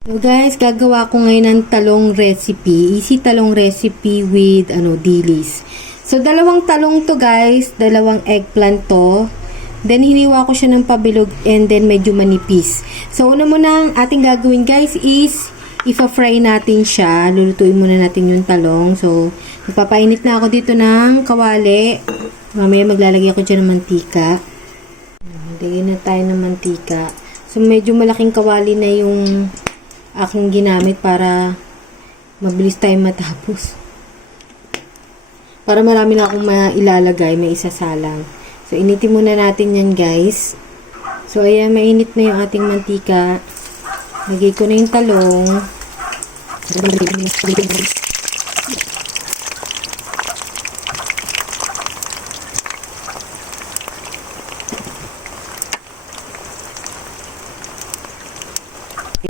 So guys, gagawa ko ngayon ng talong recipe. Easy talong recipe with dilis. So dalawang talong to guys, dalawang eggplant to. Then hiniwa ko siya ng pabilog and then medyo manipis. So una muna ang ating gagawin guys is ipa-fry natin siya. Lulutuin muna natin yung talong. So nagpapainit na ako dito ng kawali. Mamaya maglalagay ako dyan ng mantika. Lagyan na tayo ng mantika. So medyo malaking kawali na yung aking ginamit para mabilis tayong matapos. Para marami na akong mailalagay, may isasalang. So, initin muna natin yan, guys. So, ayan, mainit na yung ating mantika. Lagay ko na yung talong.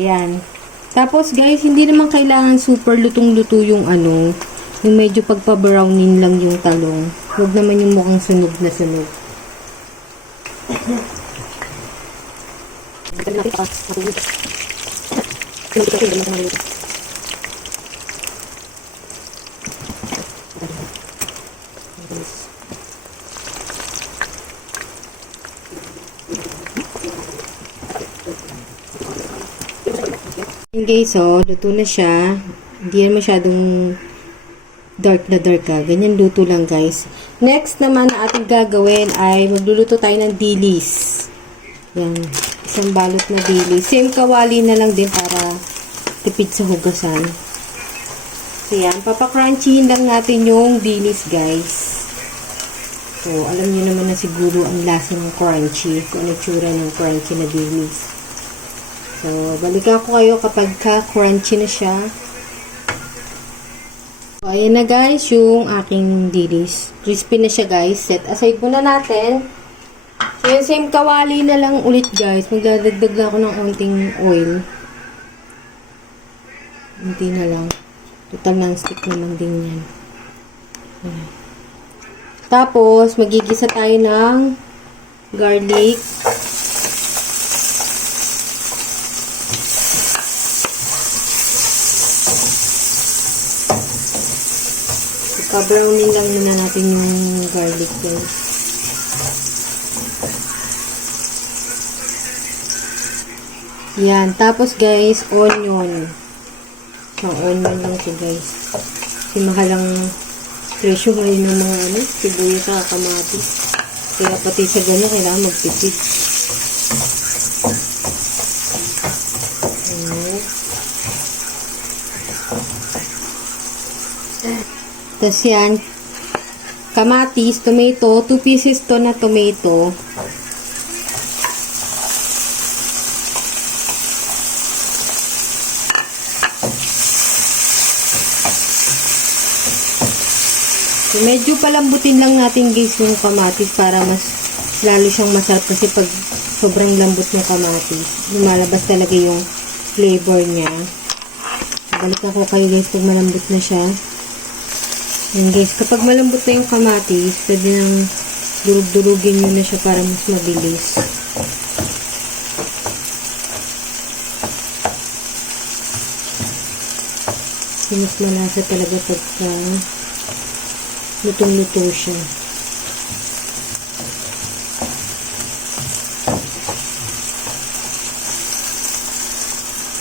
Ayan. Tapos guys, hindi naman kailangan super lutong-luto yung yung medyo pagpa-brownin lang yung talong. Huwag naman yung mukhang sunog na sunog. Guys, luto na siya. Hindi yan masyadong dark na dark ganyan luto lang guys. Next naman na ating gagawin ay magluluto tayo ng dilis. Yan, isang balot na dilis. Same kawali na lang din para tipid sa hugasan. So yan, papakrunchyhin lang natin yung dilis guys. So alam niyo naman na siguro ang lasa ng crunchy, kung ano tsura ng crunchy na dilis. So, balikan ko kayo kapag ka-crunchy na siya. So, ayan na guys, yung aking dilis. Crispy na siya guys. Set aside muna natin. So, yung same kawali na lang ulit guys. Magdadagdag na ako ng onting oil. Unti na lang. Total non-stick naman din yan. Ayan. Tapos, magigisa tayo ng garlic. Pa-browning lang muna natin yung garlic guys. Yan. Tapos guys, onion. So, onion lang siya guys. Kasi mahalang presyo ngayon ng mga sibuyas sa kamatis. Kaya pati sa gano'n, kailangan magtipid. Tapos yan, kamatis, tomato, 2 pieces to na tomato. So, medyo palambutin lang natin guys yung kamatis para mas lalo siyang masarap kasi pag sobrang lambot ng kamatis, lumalabas talaga yung flavor niya. Balik ako kayo guys pag malambot na siya. Yan guys, kapag malambot na yung kamatis, pwede nang durug-durugin nyo na siya para mas mabilis. Mas malasa talaga pagka lutong-luto siya.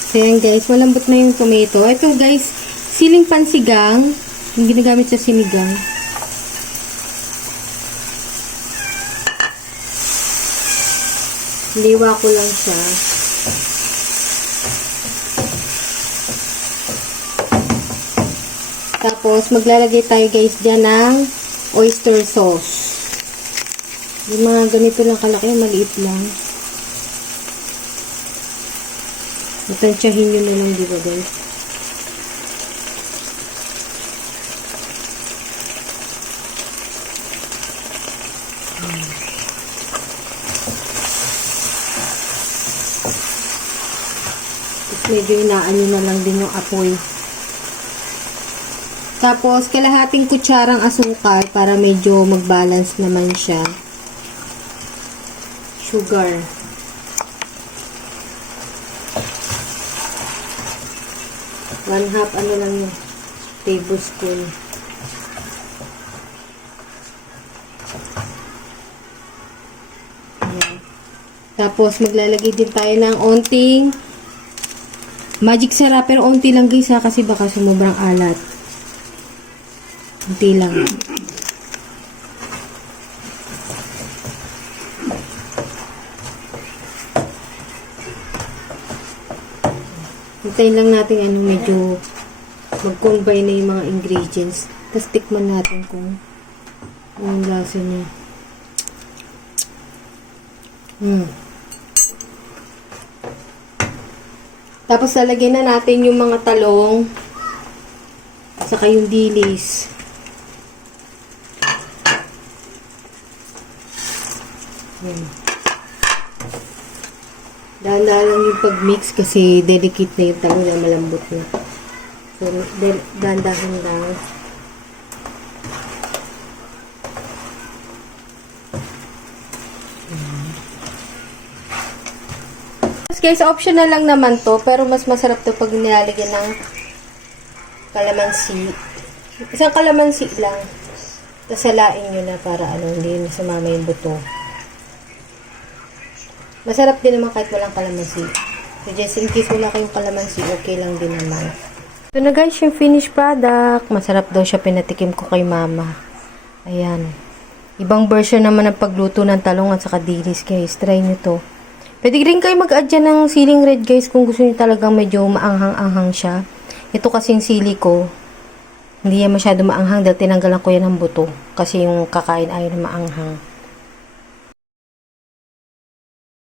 So yan guys, malambot na yung tomato. Ito guys, siling pansigang. Yung ginagamit sa sinigang. Liwa ko lang siya. Tapos, maglalagay tayo guys dyan ng oyster sauce. Yung mga ganito lang kalaki, maliit lang. Matansyahin nyo na lang, diba guys? Medyo inaano na lang din yung apoy. Tapos, kalahating kutsarang asukal para medyo mag-balance naman siya. Sugar. 1/2 ano lang yun, tablespoon. Ayan. Tapos maglalagay din tayo ng onting magic sarap, pero onti lang guys ha, kasi baka sumubrang alat. Onti lang. Hintayin lang natin medyo mag-combine na yung mga ingredients. Tapos tikman natin kung anong lasa niya. Tapos lalagyan na natin yung mga talong saka yung dilis. Dahan-dahan lang yung pag-mix kasi delicate na yung talong na malambot na. So, dahan-dahan lang. Guys, optional lang naman to, pero mas masarap to pag nilalagyan ng kalamansi. Isang kalamansi lang. Tapos salain nyo na para hindi na sumama yung buto. Masarap din naman kahit walang kalamansi. So just in case wala kayong kalamansi, okay lang din naman. Ito na guys, yung finished product. Masarap daw siya, pinatikim ko kay mama. Ayan. Ibang version naman ng pagluto ng talong at saka dilis guys. Try nyo to. Pwede rin kayo mag-add dyan ng siling red guys kung gusto niyo talagang medyo maanghang-anghang siya. Ito kasing sili ko, hindi yan masyado maanghang dahil tinanggalan ko yan ng buto. Kasi yung kakain ayaw na maanghang.